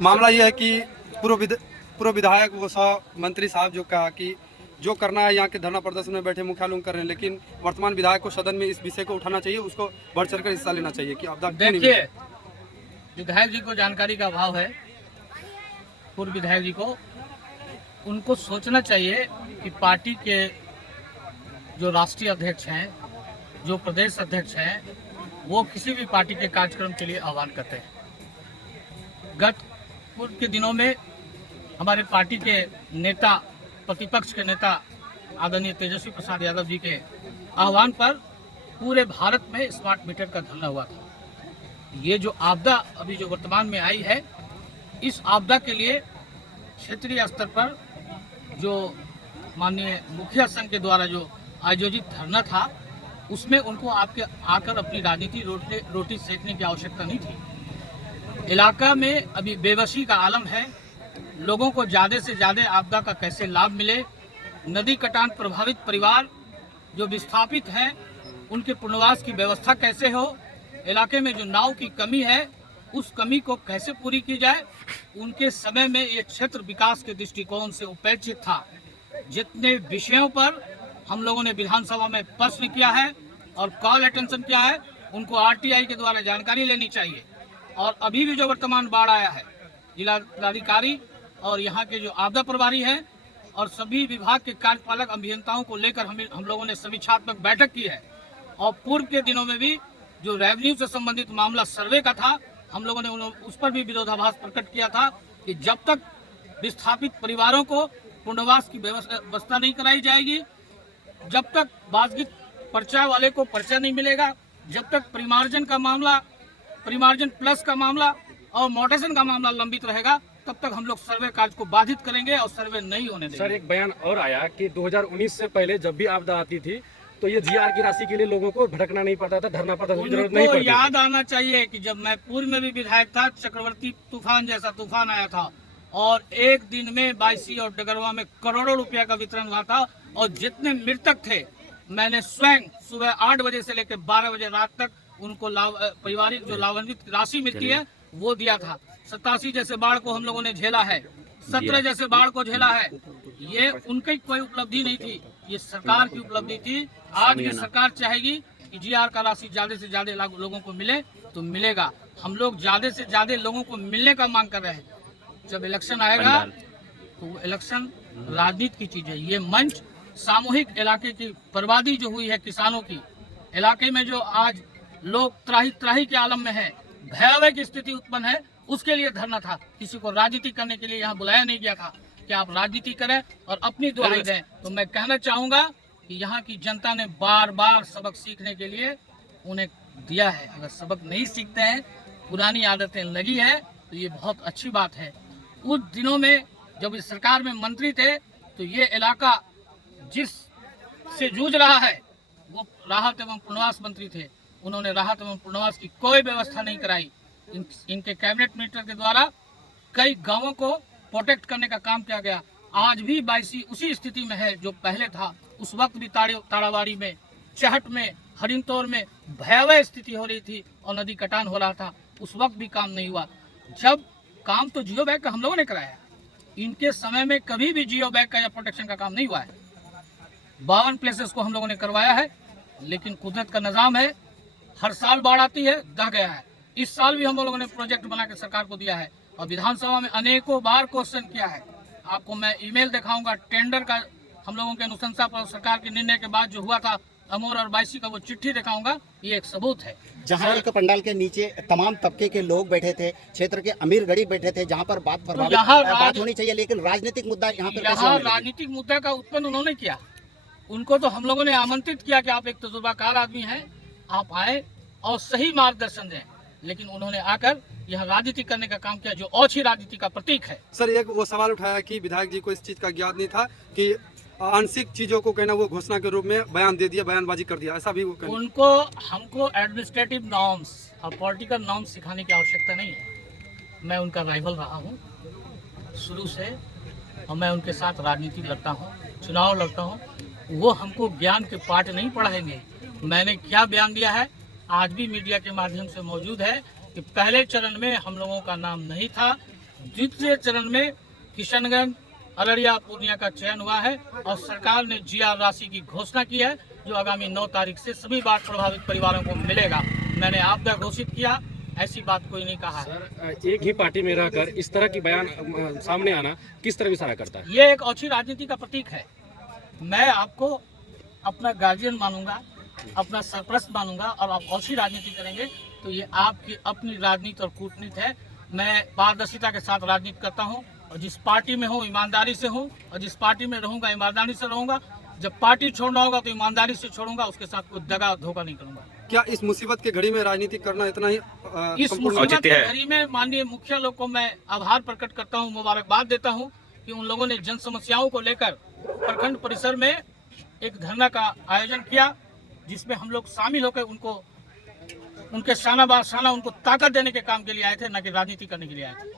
मामला ये है कि पूर्व विधायक वो मंत्री साहब जो कहा कि जो करना है यहाँ के धरना प्रदर्शन में बैठे मुख्यालय कर रहे हैं, लेकिन वर्तमान विधायक को सदन में इस विषय को उठाना चाहिए, उसको बढ़ चढ़कर हिस्सा लेना चाहिए कि आपदा क्यों नहीं। देखिए, विधायक जी को जानकारी का अभाव है। पूर्व विधायक जी को उनको सोचना चाहिए कि पार्टी के जो राष्ट्रीय अध्यक्ष हैं, जो प्रदेश अध्यक्ष हैं, वो किसी भी पार्टी के कार्यक्रम के लिए आह्वान करते हैं। गत पूर्व के दिनों में हमारे पार्टी के नेता, प्रतिपक्ष के नेता आदरणीय तेजस्वी प्रसाद यादव जी के आह्वान पर पूरे भारत में स्मार्ट मीटर का धरना हुआ था। ये जो आपदा अभी जो वर्तमान में आई है, इस आपदा के लिए क्षेत्रीय स्तर पर जो माननीय मुखिया संघ के द्वारा जो आयोजित धरना था, उसमें उनको आकर अपनी राजनीति रोटी सेकने की आवश्यकता नहीं थी। इलाका में अभी बेबसी का आलम है। लोगों को ज़्यादा से ज़्यादा आपदा का कैसे लाभ मिले, नदी कटान प्रभावित परिवार जो विस्थापित हैं उनके पुनर्वास की व्यवस्था कैसे हो, इलाके में जो नाव की कमी है उस कमी को कैसे पूरी की जाए। उनके समय में ये क्षेत्र विकास के दृष्टिकोण से उपेक्षित था। जितने विषयों पर हम लोगों ने विधानसभा में प्रश्न किया है और कॉल अटेंशन किया है, उनको आरटीआई के द्वारा जानकारी लेनी चाहिए। और अभी भी जो वर्तमान बाढ़ आया है, जिलाधिकारी और यहाँ के जो आपदा प्रभारी हैं और सभी विभाग के कार्यपालक अभियंताओं को लेकर हम लोगों ने समीक्षात्मक बैठक की है। और पूर्व के दिनों में भी जो रेवेन्यू से संबंधित मामला सर्वे का था, हम लोगों ने उस पर भी विरोधाभास प्रकट किया था कि जब तक विस्थापित परिवारों को पुनर्वास की व्यवस्था नहीं कराई जाएगी, जब तक बाज़गित पर्चा वाले को पर्चा नहीं मिलेगा, जब तक परिमार्जन प्लस का मामला और मोटेशन का मामला लंबित रहेगा, तब तक हम लोग सर्वे कार्य को बाधित करेंगे और सर्वे नहीं होने देंगे। सर, एक बयान और आया कि 2019 से पहले जब भी आपदा आती थी तो ये जीआर की राशि के लिए लोगों को भटकना नहीं पड़ता था, धरना प्रदर्शन की जरूरत नहीं पड़ती। याद आना चाहिए कि जब मैं पूर्व में भी विधायक था, चक्रवर्ती तूफान जैसा तूफान आया था और एक दिन में बायसी और डगरवा में करोड़ों रुपया का वितरण हुआ था। और जितने मृतक थे, मैंने स्वयं सुबह 8 बजे से लेकर 12 बजे रात तक उनको पारिवारिक जो लाभान्वित राशि मिलती है वो दिया था। 87 जैसे बाढ़ को हम लोगों ने झेला है, 17 जैसे बाढ़ को झेला है। ये उनकी कोई उपलब्धि नहीं थी, ये सरकार की उपलब्धि थी। आज की सरकार चाहेगी कि जीआर का राशि ज्यादा से ज्यादा लोगों को मिले तो मिलेगा। हम लोग ज्यादा से ज्यादा लोगों को मिलने का मांग कर रहे हैं। जब इलेक्शन आएगा तो इलेक्शन राजनीति की चीज है। ये मंच सामूहिक इलाके की बर्बादी जो हुई है किसानों की, इलाके में जो आज लोग त्राही के आलम में है, भयावह की स्थिति उत्पन्न है, उसके लिए धरना था। किसी को राजनीति करने के लिए यहाँ बुलाया नहीं गया था कि आप राजनीति करें और अपनी दुआई दें। तो मैं कहना चाहूँगा कि यहाँ की जनता ने बार बार सबक सीखने के लिए उन्हें दिया है। अगर सबक नहीं सीखते हैं, पुरानी आदतें लगी है, तो ये बहुत अच्छी बात है। उस दिनों में जब इस सरकार में मंत्री थे तो ये इलाका जिस से जूझ रहा है वो राहत एवं पुनर्वास मंत्री थे। उन्होंने राहत एवं पुनर्वास की कोई व्यवस्था नहीं कराई। इनके कैबिनेट मिनिस्टर के द्वारा कई गांवों को प्रोटेक्ट करने का काम किया गया। आज भी बायसी उसी स्थिति में है जो पहले था। उस वक्त भी ताड़ावाड़ी में, चहट में, हरिनतौर में भयावह स्थिति हो रही थी और नदी कटान हो रहा था। उस वक्त भी काम नहीं हुआ। जब काम तो जियो बैग का हम लोगों ने कराया, इनके समय में कभी भी जियो बैग का या प्रोटेक्शन का काम नहीं हुआ है। 52 प्लेसेस को हम लोगों ने करवाया है, लेकिन कुदरत का निजाम है, हर साल बाढ़ आती है, दह गया है। इस साल भी हम लोगों ने प्रोजेक्ट बना के सरकार को दिया है और विधानसभा में अनेकों बार क्वेश्चन किया है। आपको मैं ईमेल दिखाऊंगा, टेंडर का हम लोगों के अनुशंसा पर सरकार के निर्णय के बाद जो हुआ था अमोर और बायसी का, वो चिट्ठी दिखाऊंगा। ये एक सबूत है। जहां एक पंडाल के नीचे तमाम तबके के लोग बैठे थे, क्षेत्र के अमीर गरीब बैठे थे, जहां पर बात होनी चाहिए, लेकिन राजनीतिक मुद्दा यहाँ पर राजनीतिक मुद्दा का उत्पन्न उन्होंने किया। उनको तो हम लोगों ने आमंत्रित किया कि आप एक तजुर्बाकार आदमी हैं, आप आए और सही मार्गदर्शन दें, लेकिन उन्होंने आकर यहाँ राजनीति करने का काम किया, जो ओछी राजनीति का प्रतीक है। सर, एक वो सवाल उठाया कि विधायक जी को इस चीज का ज्ञात नहीं था कि आंशिक चीजों को कहना वो घोषणा के रूप में बयान दे दिया, बयानबाजी कर दिया, ऐसा भी वो कहना। उनको हमको एडमिनिस्ट्रेटिव नॉर्म्स और पॉलिटिकल नॉर्म्स सिखाने की आवश्यकता नहीं है। मैं उनका राइवल रहा हूँ शुरू से और मैं उनके साथ राजनीति लड़ता हूँ, चुनाव लड़ता हूँ। वो हमको ज्ञान के पाठ नहीं पढ़ाएंगे। मैंने क्या बयान दिया है आज भी मीडिया के माध्यम से मौजूद है कि पहले चरण में हम लोगों का नाम नहीं था, द्वितीय चरण में किशनगंज, अररिया, पूर्णिया का चयन हुआ है और सरकार ने जीआर राशि की घोषणा की है जो आगामी 9 तारीख से सभी बाढ़ प्रभावित परिवारों को मिलेगा। मैंने आपदा घोषित किया, ऐसी बात कोई नहीं कहा है। सर, एक ही पार्टी में रहकर इस तरह की बयान सामने आना किस तरह इशारा करता है? ये एक अच्छी राजनीति का प्रतीक है। मैं आपको अपना गार्जियन मानूंगा, अपना सरप्रस्त मानूंगा और आप अच्छी राजनीति करेंगे तो ये आपकी अपनी राजनीति और कूटनीति है। मैं पारदर्शिता के साथ राजनीति करता हूँ और जिस पार्टी में हूँ ईमानदारी से हूँ और जिस पार्टी में रहूँगा ईमानदारी से रहूँगा। जब पार्टी छोड़ना होगा तो ईमानदारी से छोड़ूंगा, उसके साथ कोई दगा धोखा नहीं करूँगा। क्या इस मुसीबत के घड़ी में राजनीति करना इतना ही इस मुसीबत की घड़ी में माननीय मुखिया लोग को मैं आभार प्रकट करता हूं, मुबारकबाद देता हूं कि उन लोगों ने जन समस्याओं को लेकर प्रखंड परिसर में एक धरना का आयोजन किया जिसमें हम लोग शामिल होकर उनको उनके शाना बार शाना उनको ताकत देने के काम के लिए आए थे, न कि राजनीति करने के लिए आए थे।